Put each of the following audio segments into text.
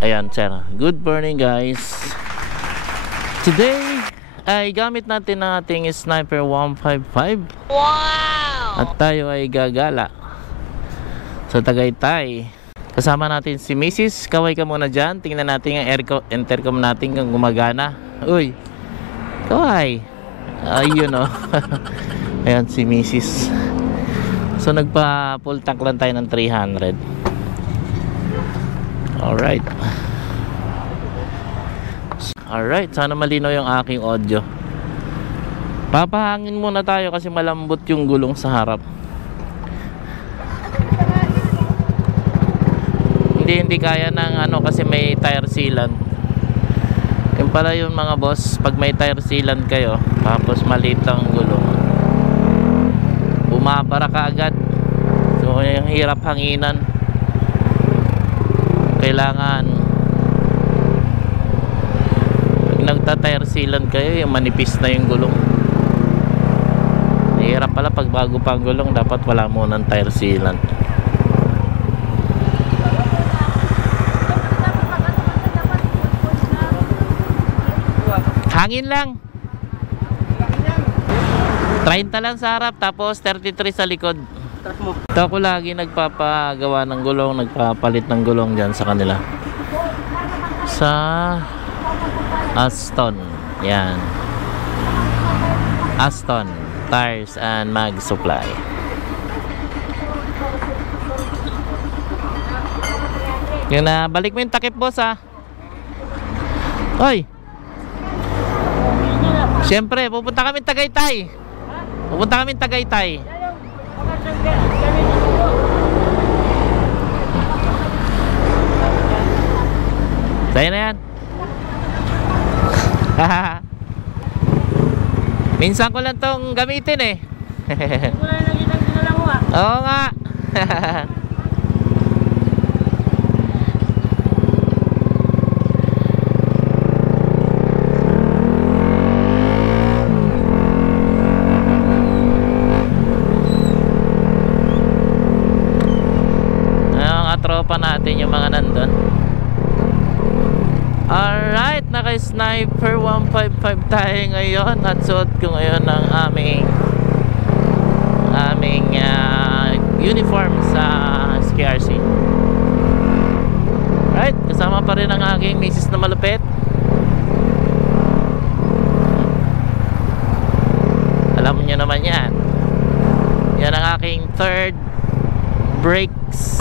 Ayan, sir. Good morning, guys. Today ay gamit natin ang ating Sniper 155. Wow! At tayo ay gagala sa Tagaytay. Kasama natin si Mrs. Kaway ka muna dyan. Tingnan natin ang intercom natin kung gumagana. Uy, Kaway. Ayun o. Ayan si Mrs. So nagpa full tank lang tayo ng 300. Alright. Alright, sana malinaw yung aking audio. Papahangin muna tayo kasi malambot yung gulong sa harap. Hindi kaya ng ano kasi may tire sealant. Yung pala yung mga boss, pag may tire sealant kayo tapos maliit ang gulong, bumabara ka agad. So yung hirap hanginan. Kailangan pag nagta-tire sealant kayo, yung manipis na yung gulong. Hirap pala pag bago pa ang gulong, dapat wala muna ng tire sealant. Hangin lang. 30 lang sa harap tapos 33 sa likod. Ito ako lagi nagpapagawa ng gulong, nagpapalit ng gulong dyan sa kanila. Sa Aston. Yan. Aston Tires and Mag Supply. Yun na, balik mo yung takip boss ha. Hoy. Siyempre, pupunta kami Tagaytay. Pupunta kami Tagaytay. Sa'yo na yan. Minsan ko lang tong gamitin eh. Oo nga. Tropa natin yung mga nandun. Alright, naka-Sniper 155 tayo ngayon at suot ko ngayon ang aming uniform sa SKRC. Right, kasama pa rin ang aking misis na malupit. Alam niyo naman yan. Yan ang aking third brakes.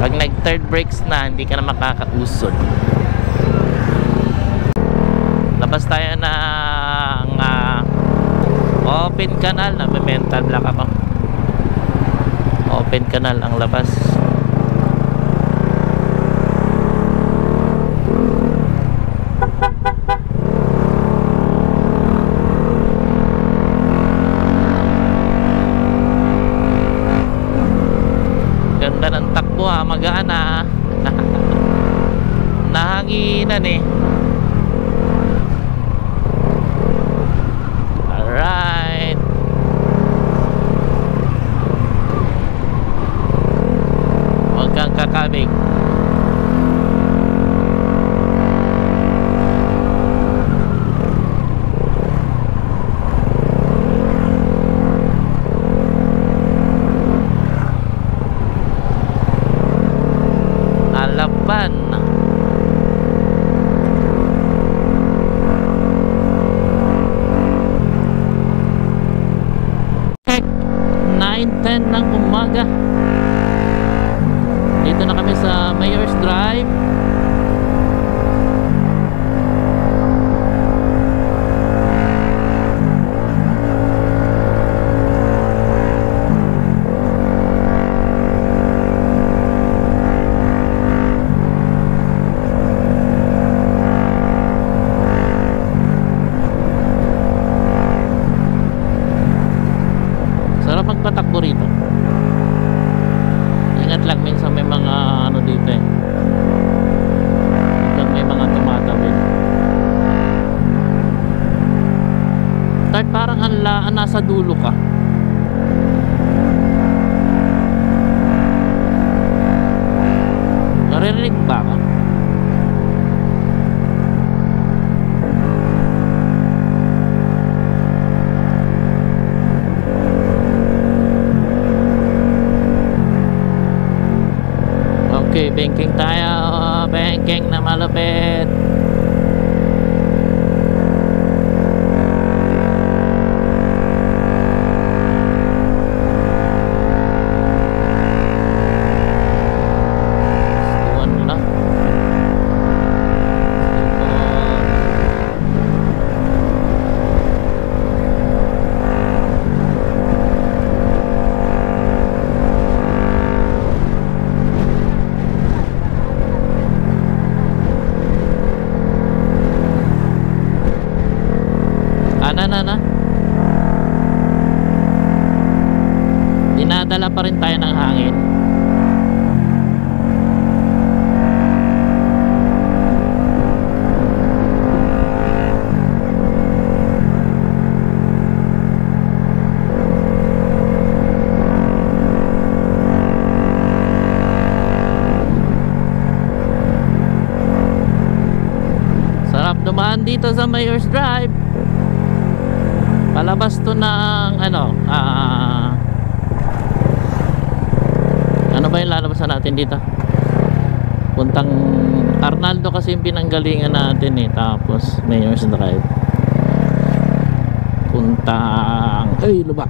Pag nag third brakes na, hindi ka na makakausod. Labas tayo ng open canal. Nami-mental block ako. Open canal ang labas. Ganda ng takbo ha, magaan ha. Nahanginan eh. Alright. Huwag kang kakabig. Alapan. Heck, 9:10 ng umaga. Dito na kami sa Mayor's Drive. Magpatakbo rito. Ingat lang, minsan may mga ano dito eh. May mga tumatawid. Kahit parang nasa dulo ka. Naririnig ba ka? Okay, banking tayo. Banking na malapit. Na dinadala pa rin tayo ng hangin. Sarap dumaan dito sa Mayor's Drive. Palabas to ng ano ba yung lalabasan natin dito? Puntang Arnaldo kasi yung pinanggalingan natin eh. Tapos Mayor's Drive. Puntang Lubak.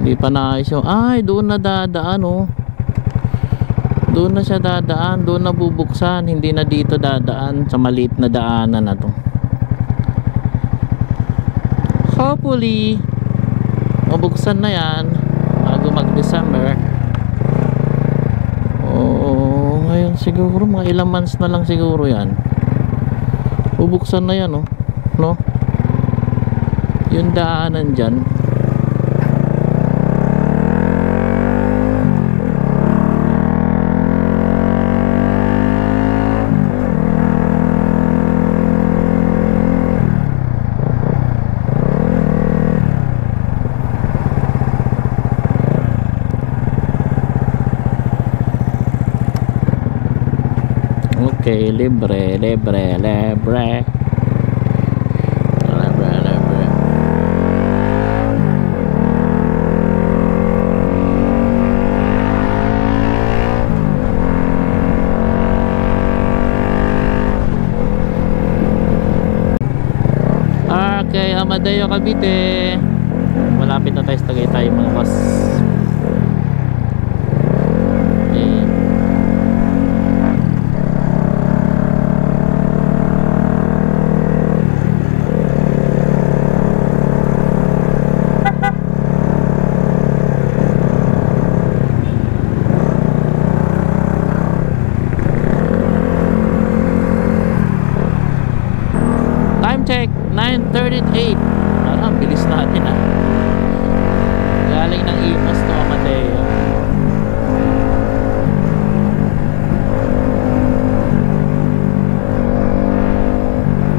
Hindi pa naayos yung doon na dadaan oh. Doon na siya dadaan, doon na bubuksan, hindi na dito dadaan sa maliit na daanan na to. Hopefully mabuksan na yan bago mag-December. Ngayon siguro mga ilang months na lang siguro yan. Bubuksan na yan no? Yung daanan dyan. Okay, libre. Okay, Amadeo, Cavite. Malapit na tayo sa Tagaytay mga boss. Check 9:38. Parang bilis natin galing ng Imas to Amadeo.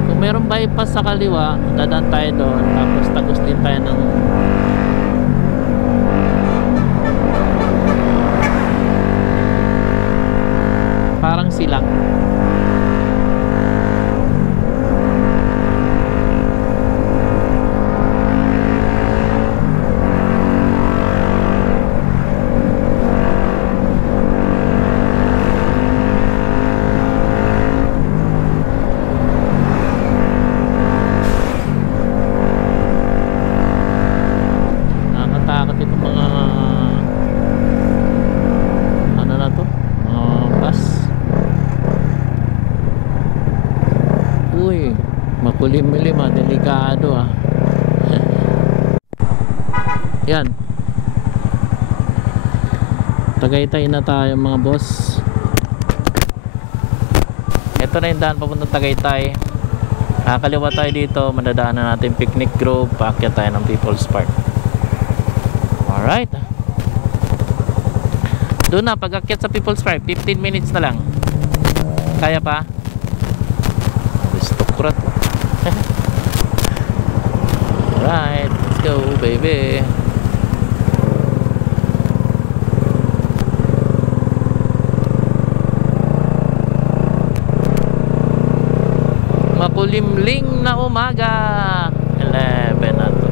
Kung merong bypass sa kaliwa, dadaan tayo doon. Tapos tagos din tayo ng parang silang. Makulim-lim delikado yan. Tagaytay na tayo mga boss. Ito na yung daan papuntang Tagaytay. Nakakaliwa tayo dito, madadaanan natin Picnic Grove, paakyat tayo ng People's Park. Alright, doon na, pag-akyat sa People's Park 15 minutes na lang. Kaya pa? Aristocrat. Alright, let's go baby. Makulimling na umaga. 11 na to.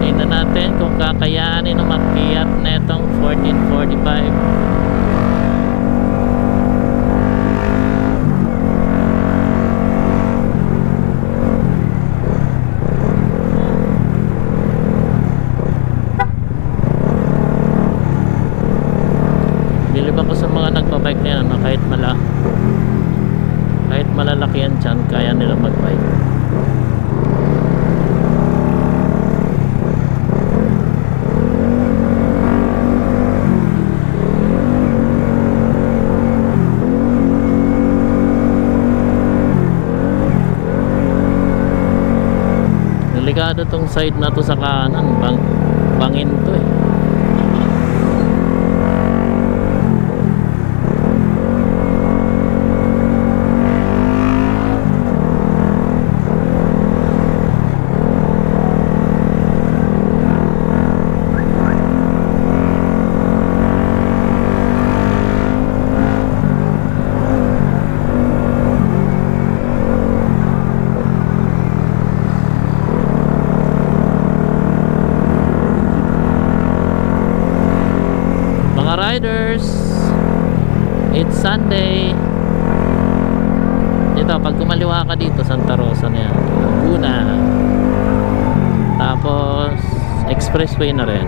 Tingnan natin kung kakayanin umakyat na itong 1445. Ako sa mga nagbabike na yan, kahit malalaki yan dyan, kaya nila magbike. Delikado tong side na to sa kanan, bangin to eh. Riders, it's Sunday. Dito pag kumaliwa ka dito, Santa Rosa na yan, Laguna, tapos expressway na rin.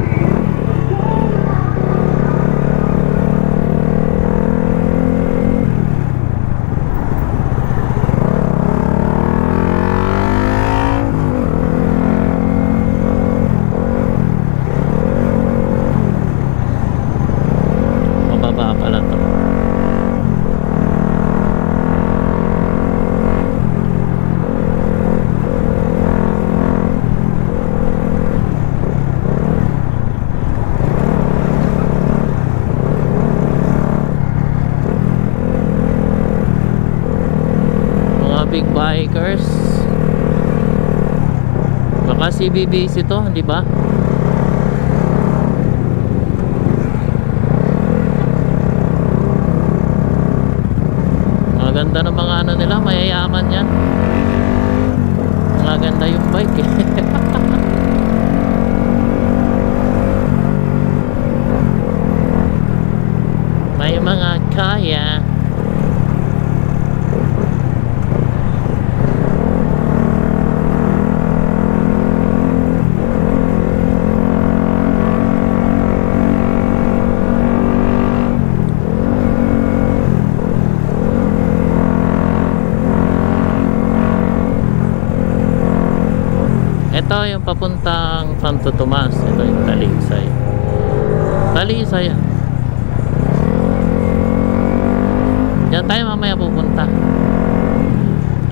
Big bikers, baka CBBC to, di ba? Maganda ng mga ano nila, mayayaman yan. Maganda yung bike eh. May mga kaya. Ito yung papuntang Santo Tomas. Ito yung Talisay. Talisay. Diyan tayo mamaya pupunta.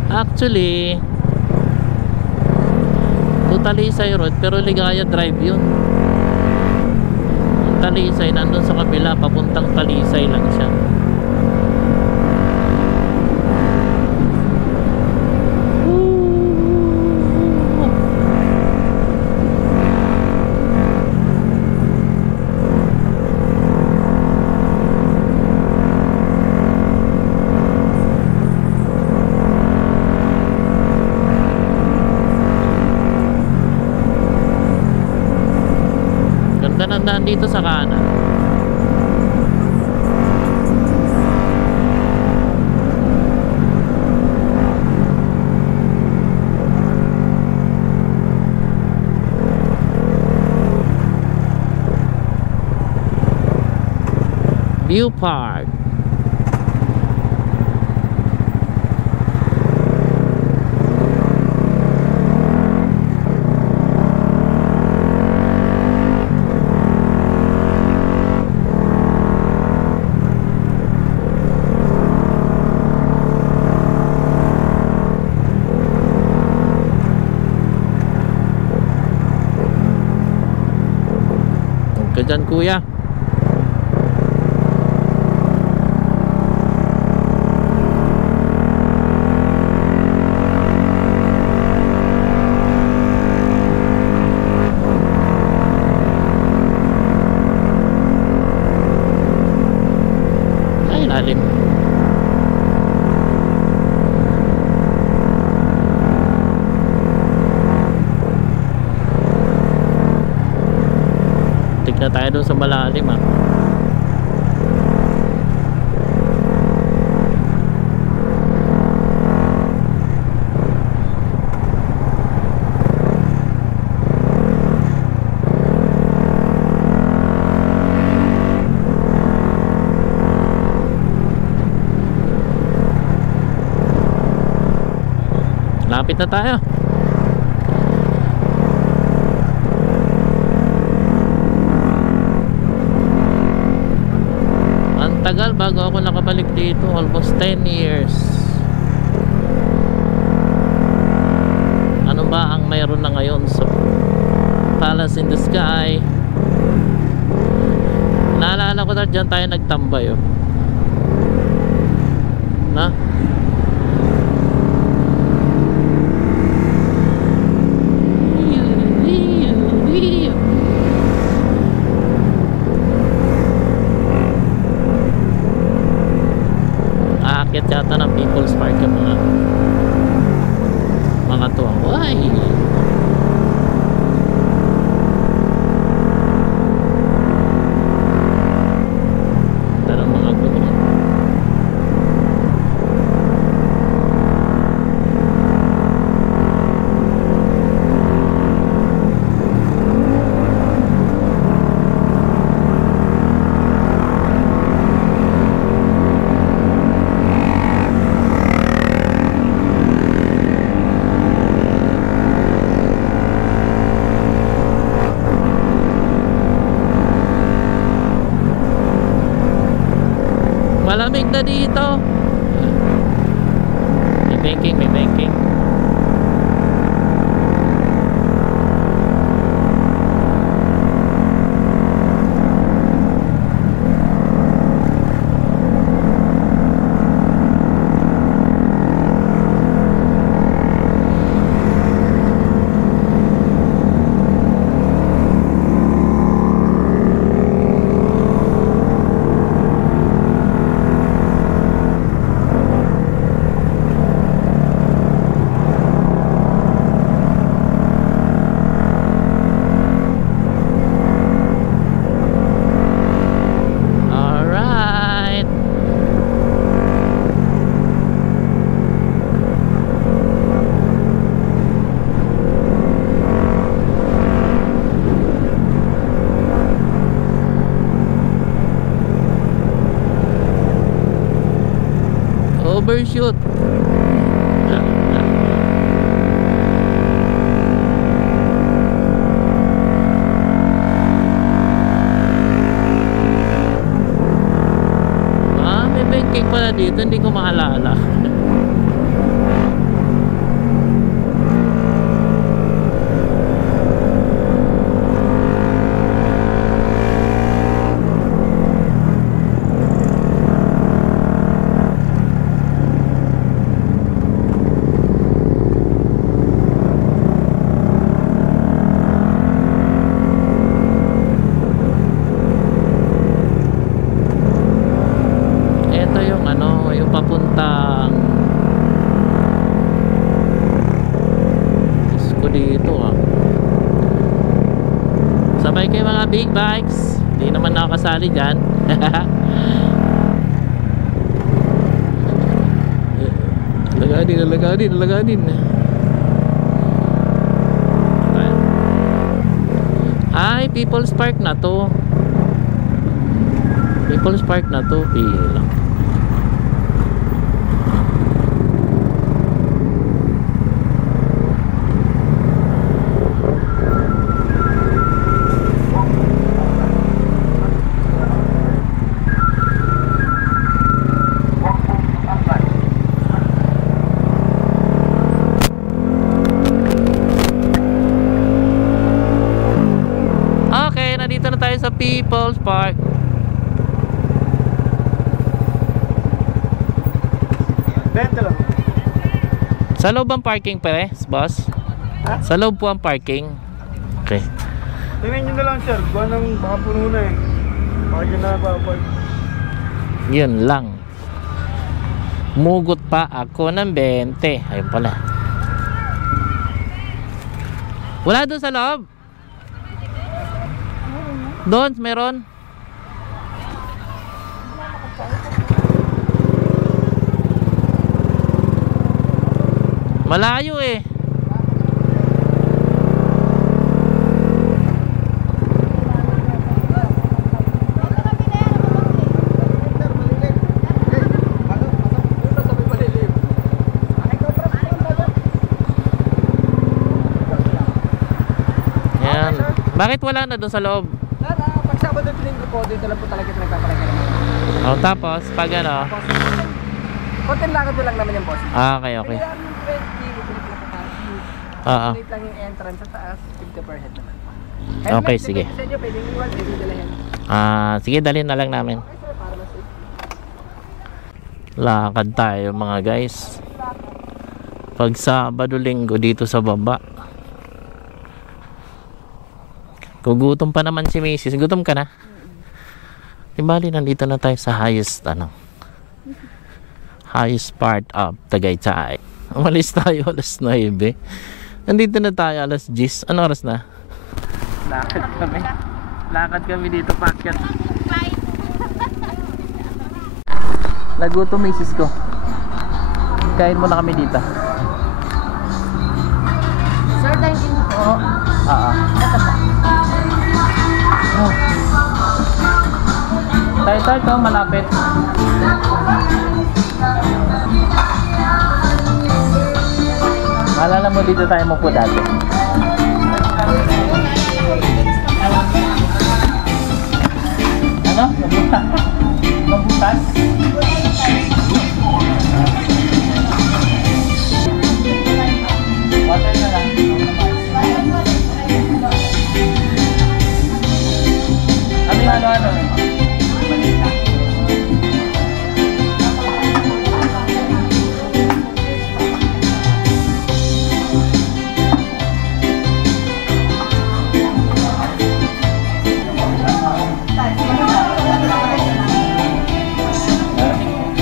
Actually, to Talisay Road, pero Ligaya Drive yun. Yung Talisay nandun sa kabila, papuntang Talisay lang siya. Nandaan dito sa kanan. View Park. ka dyan, kuya. Ay, lalim. Na tayo doon sa malalim ah. Lapit na tayo. Tagal bago ako nakabalik dito, almost 10 years. Ano ba ang mayroon na ngayon sa Palace in the Sky? Naalala ko na dyan tayo nagtambay oh. Na? Aakyat yata ng People's Park yung mga tuwang. Why? Tarang mga gulong. Malamig na dito. May banking, may banking. Overshoot. May banking pala dito, hindi ko maalala. Papuntang Isko dito ah. Sabay kayo mga big bikes. Hindi naman nakakasali dyan. Laganin. Ay, People's Park na to. People's Park na to. Pila. Nandito na tayo sa People's Park. Benta lang. Sa loob ang parking pare, boss? Ha? Sa loob po ang parking. Okay. Tingnan nyo na lang sir, buwan ng baka puno na eh. Baka yun na ba? Yun lang. Mugot pa ako ng 20. Ayun pala. Wala doon sa loob? Doon, meron? Malayo eh. Yan. Bakit wala na doon sa loob? Pag Sabado at Linggo po, dito lang po talaga ito nagpapalagay naman. Oh, tapos pag ano? Konting lakad mo lang naman yung boss. Ah, okay, okay. Kaya yung 20, ulit lang po tayo. Oo. Ulit lang yung entrance sa taas, 50 per head naman. Okay, sige. Sa inyo, pwedeng iwan, pwedeng dalahin. Ah, sige, dalhin na lang namin. Okay sir, para mas safe. Lakad tayo mga guys. Pag Sabado, Linggo dito sa baba. Gugutom pa naman si Mrs. Gutom ka na? Di bali, nandito na tayo sa highest highest part of Tagaytay. Umalis tayo alas 9. Nandito na tayo alas 10. Ano oras na? Lakad kami. Lakad kami dito pakyat. Nagutom Mrs. ko. Kain muna kami dito. Sir, thank you po. Oh. Tayo to, malapit. Alala mo dito tayo mo po dati. Ano? Mabutas? Water na lang. Ano?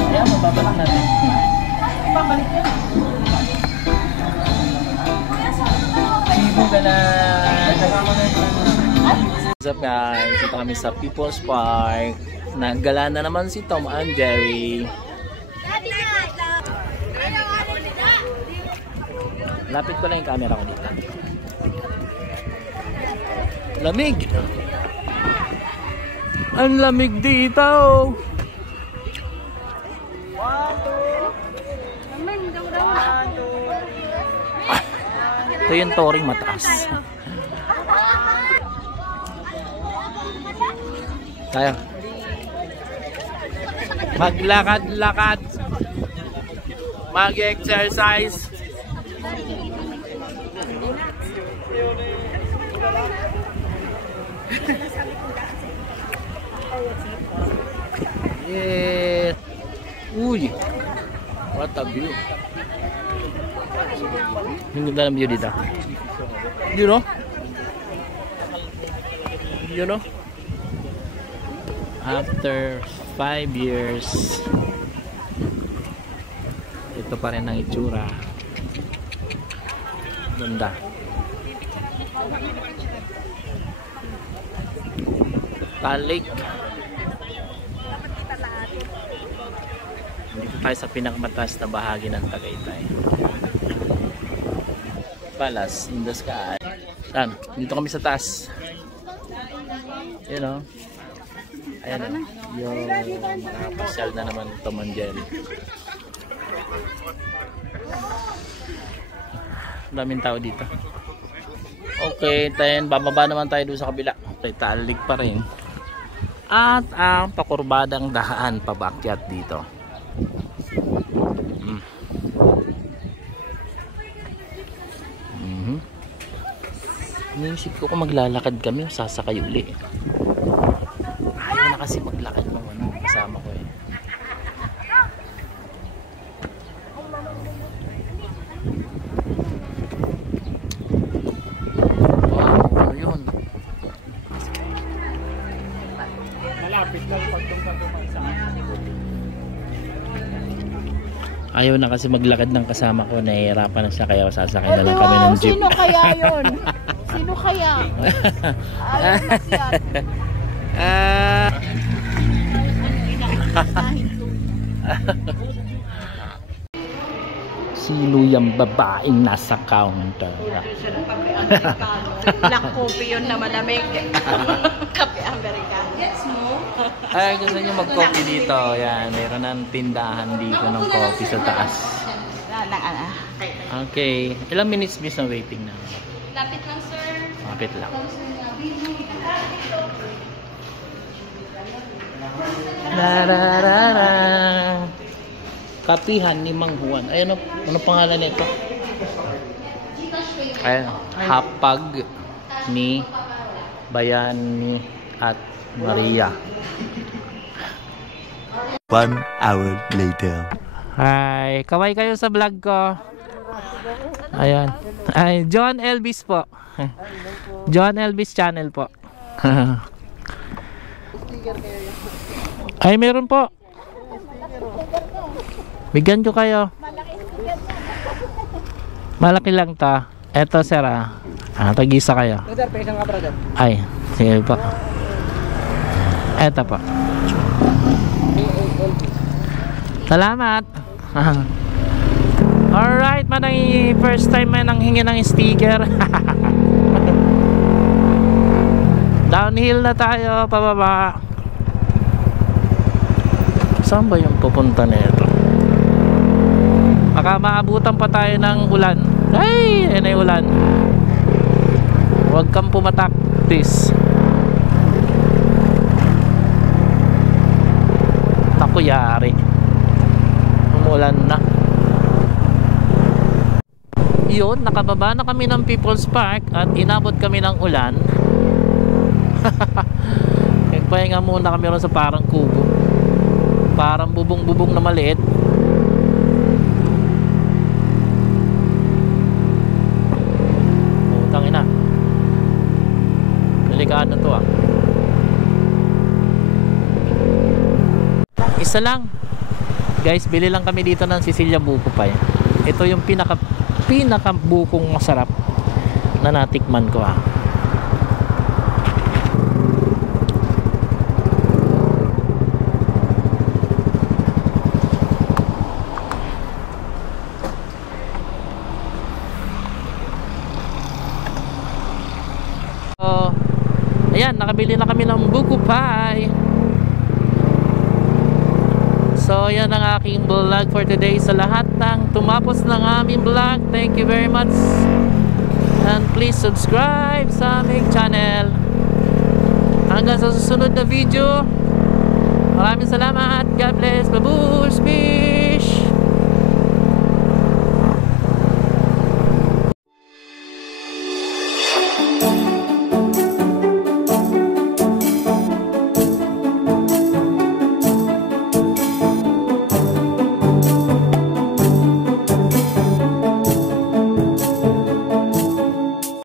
Ayan, mababalik natin. Sibo ka na. What's up guys? Ito kami sa People's Park. Naggala na naman si Tom and Jerry. Lapit ko lang yung camera ko dito. Lamig! Ang lamig dito! Ito yung toring mataas. Tayo. Maglakad-lakad. Mag-exercise. Yeah. Uy. What a view. Yung ganda ng view dito. You know? You know? After 5 years, ito pa rin ang itsura. Ganda. Talik. Dito tayo sa pinakamataas na bahagi ng Tagaytay. Palace in the sky. Saan? Dito kami sa taas. You know? Ayan o. Yung pasyal na naman Tom and Jerry. Daming tao dito. Okay, then bababa naman tayo doon sa kabila. Okay, talik pa rin. At ang pakurbadang daan pabakyat dito. Iniisip ko kung maglalakad kami o sasakay uli. kasi maglakad ng kasama ko eh. Wow, yun. Malapit lang pag tungkol sa Ayaw na kasi maglakad ng kasama ko, nahihirapan na siya kaya sasakay na lang kami ng jeep. Sino kaya yun? Sino kaya? Ayaw masyad. Sino yung babaeng nasa counter? Black coffee yun na malamig. Kape Americano. Yes mo? Ay, gusto nyo mag-coffee dito. Yan, meron ng tindahan dito ng coffee sa taas. Okay. Ilang minutes bis na waiting na? Lapit lang, sir. Lapit lang. Lararara. Kapihan ni Mang Juan. Ay, ano pangalan nito? Ay, Hapag ni Bayani at Maria. 1 hour later. Hi, kaway kayo sa vlog ko. Ayan. Ay, John Elvis po. John Elvis channel po. Ay, meron po. Bigyan ko kayo. Malaki lang ta. Eto sir tag-isa kayo. Ay, sige po. Eto po. Salamat. Alright, manang first time man nang hingi ng sticker. Downhill na tayo, pababa. Saan ba yung pupunta nito? Baka maabutan pa tayo ng ulan. Ay, yan ay ulan. Huwag kang pumatak, please. Naku, yari. Umulan na. Yun, nakababa na kami ng People's Park at inabot kami ng ulan. Nagpahinga muna kami ron sa parang kubo. Parang bubong-bubong na maliit. Utang ina. Delikado to Isa lang. Guys, bili lang kami dito ng Sicilia Buko Pie. Ito yung pinaka bukong masarap na natikman ko Ayan, nakabili na kami ng buko pie. So, yan ang aking vlog for today. Sa lahat ng tumapos ng aming vlog, thank you very much. And please subscribe sa aming channel. Hanggang sa susunod na video. Maraming salamat. God bless. Babush. Peace.